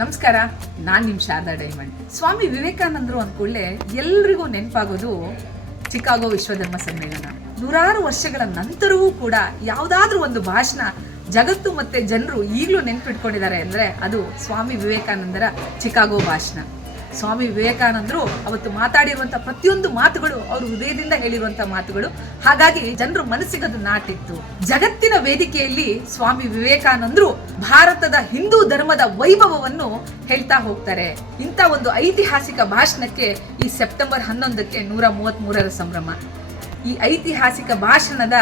ನಮಸ್ಕಾರ, ನಾನ್ ನಿಮ್ಮ ಶಾರದಾ ಡೈಮಂಡ್. ಸ್ವಾಮಿ ವಿವೇಕಾನಂದರು ಅಂದ್ಕೊಳ್ಳೆ ಎಲ್ರಿಗೂ ನೆನಪಾಗೋದು ಚಿಕಾಗೋ ವಿಶ್ವಧರ್ಮ ಸಮ್ಮೇಳನ. ನೂರಾರು ವರ್ಷಗಳ ನಂತರವೂ ಕೂಡ ಯಾವುದಾದ್ರೂ ಒಂದು ಭಾಷಣ ಜಗತ್ತು ಮತ್ತೆ ಜನರು ಈಗಲೂ ನೆನಪಿಟ್ಕೊಂಡಿದ್ದಾರೆ ಅಂದ್ರೆ ಅದು ಸ್ವಾಮಿ ವಿವೇಕಾನಂದರ ಚಿಕಾಗೋ ಭಾಷಣ. ಸ್ವಾಮಿ ವಿವೇಕಾನಂದರು ಅವತ್ತು ಮಾತಾಡಿರುವಂತ ಪ್ರತಿಯೊಂದು ಮಾತುಗಳು ಅವರು ಹೃದಯದಿಂದ ಹೇಳಿರುವಂತ ಮಾತುಗಳು. ಹಾಗಾಗಿ ಜನರು ಮನಸ್ಸಿಗೆ ಅದು ನಾಟಿತ್ತು. ಜಗತ್ತಿನ ವೇದಿಕೆಯಲ್ಲಿ ಸ್ವಾಮಿ ವಿವೇಕಾನಂದರು ಭಾರತದ ಹಿಂದೂ ಧರ್ಮದ ವೈಭವವನ್ನು ಹೇಳ್ತಾ ಹೋಗ್ತಾರೆ. ಇಂಥ ಒಂದು ಐತಿಹಾಸಿಕ ಭಾಷಣಕ್ಕೆ ಈ ಸೆಪ್ಟೆಂಬರ್ ಹನ್ನೊಂದಕ್ಕೆ ನೂರ ಮೂವತ್ತ್ ಮೂರರ ಸಂಭ್ರಮ. ಈ ಐತಿಹಾಸಿಕ ಭಾಷಣದ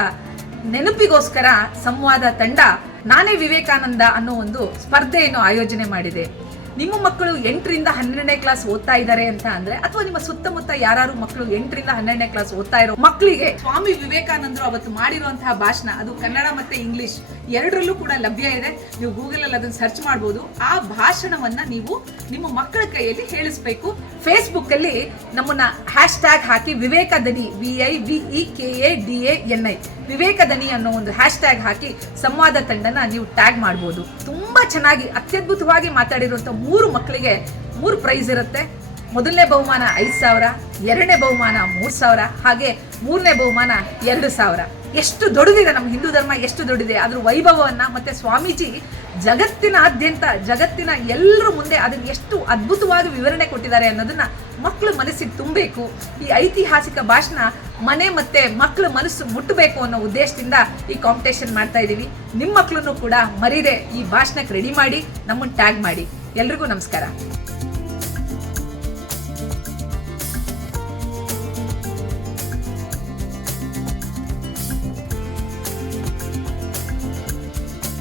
ನೆನಪಿಗೋಸ್ಕರ ಸಂವಾದ ತಂಡ ನಾನೇ ವಿವೇಕಾನಂದ ಅನ್ನೋ ಒಂದು ಸ್ಪರ್ಧೆಯನ್ನು ಆಯೋಜನೆ ಮಾಡಿದೆ. ನಿಮ್ಮ ಮಕ್ಕಳು ಎಂಟರಿಂದ ಹನ್ನೆರಡನೇ ಕ್ಲಾಸ್ ಓದ್ತಾ ಇದ್ದಾರೆ ಅಂತ ಅಂದ್ರೆ, ಅಥವಾ ನಿಮ್ಮ ಸುತ್ತಮುತ್ತ ಯಾರು ಮಕ್ಕಳು ಎಂಟರಿಂದ ಹನ್ನೆರಡನೇ ಕ್ಲಾಸ್ ಓದ್ತಾ ಇರೋ ಮಕ್ಕಳಿಗೆ ಸ್ವಾಮಿ ವಿವೇಕಾನಂದರು ಅವತ್ತು ಮಾಡಿರುವಂತಹ ಭಾಷಣ, ಅದು ಕನ್ನಡ ಮತ್ತೆ ಇಂಗ್ಲಿಷ್ ಎರಡರಲ್ಲೂ ಕೂಡ ಲಭ್ಯ ಇದೆ. ನೀವು ಗೂಗಲ್ ಅಲ್ಲಿ ಅದನ್ನ ಸರ್ಚ್ ಮಾಡಬಹುದು ಆ ಭಾಷಣವನ್ನ ನೀವು ನಿಮ್ಮ ಮಕ್ಕಳ ಕೈಯಲ್ಲಿ ಹೇಳಿಸ್ಬೇಕು. ಫೇಸ್ಬುಕ್ ಅಲ್ಲಿ ನಮ್ಮನ್ನ hashtag hockey Viveka Dhani V I V E K A D N I Viveka Dhani ಅನ್ನೋ ಒಂದು ಹ್ಯಾಶ್ ಟ್ಯಾಗ್ ಹಾಕಿ ಸಂವಾದ ತಂಡನ ನೀವು ಟ್ಯಾಗ್ ಮಾಡ್ಬೋದು. ತುಂಬಾ ಚೆನ್ನಾಗಿ, ಅತ್ಯದ್ಭುತವಾಗಿ ಮಾತಾಡಿರುವಂಥ ಮೂರು ಮಕ್ಕಳಿಗೆ ಮೂರು ಪ್ರೈಸ್ ಇರುತ್ತೆ. ಮೊದಲನೇ ಬಹುಮಾನ ಐದು ಸಾವಿರ, ಎರಡನೇ ಬಹುಮಾನ ಮೂರು ಸಾವಿರ, ಹಾಗೆ ಮೂರನೇ ಬಹುಮಾನ ಎರಡು ಸಾವಿರ. ಎಷ್ಟು ದೊಡ್ಡದಿದೆ ನಮ್ಮ ಹಿಂದೂ ಧರ್ಮ, ಎಷ್ಟು ದೊಡ್ಡದಿದೆ? ಅದ್ರ ವೈಭವವನ್ನ ಮತ್ತೆ ಸ್ವಾಮೀಜಿ ಜಗತ್ತಿನಾದ್ಯಂತ, ಜಗತ್ತಿನ ಎಲ್ಲರ ಮುಂದೆ ಅದನ್ನು ಎಷ್ಟು ಅದ್ಭುತವಾಗಿ ವಿವರಣೆ ಕೊಟ್ಟಿದ್ದಾರೆ ಅನ್ನೋದನ್ನ ಮಕ್ಕಳು ಮನಸ್ಸಿಗೆ ತುಂಬಬೇಕು. ಈ ಐತಿಹಾಸಿಕ ಭಾಷಣ ಮನೆ ಮತ್ತೆ ಮಕ್ಕಳ ಮನಸ್ಸು ಮುಟ್ಟಬೇಕು ಅನ್ನೋ ಉದ್ದೇಶದಿಂದ ಈ ಕಾಂಪಿಟೇಷನ್ ಮಾಡ್ತಾ ಇದ್ದೀವಿ ನಿಮ್ಮ ಮಕ್ಕಳನ್ನು ಕೂಡ ಮರೀದೆ ಈ ಭಾಷಣಕ್ಕೆ ರೆಡಿ ಮಾಡಿ, ನಮ್ಮನ್ನು ಟ್ಯಾಗ್ ಮಾಡಿ. ಎಲ್ರಿಗೂ ನಮಸ್ಕಾರ.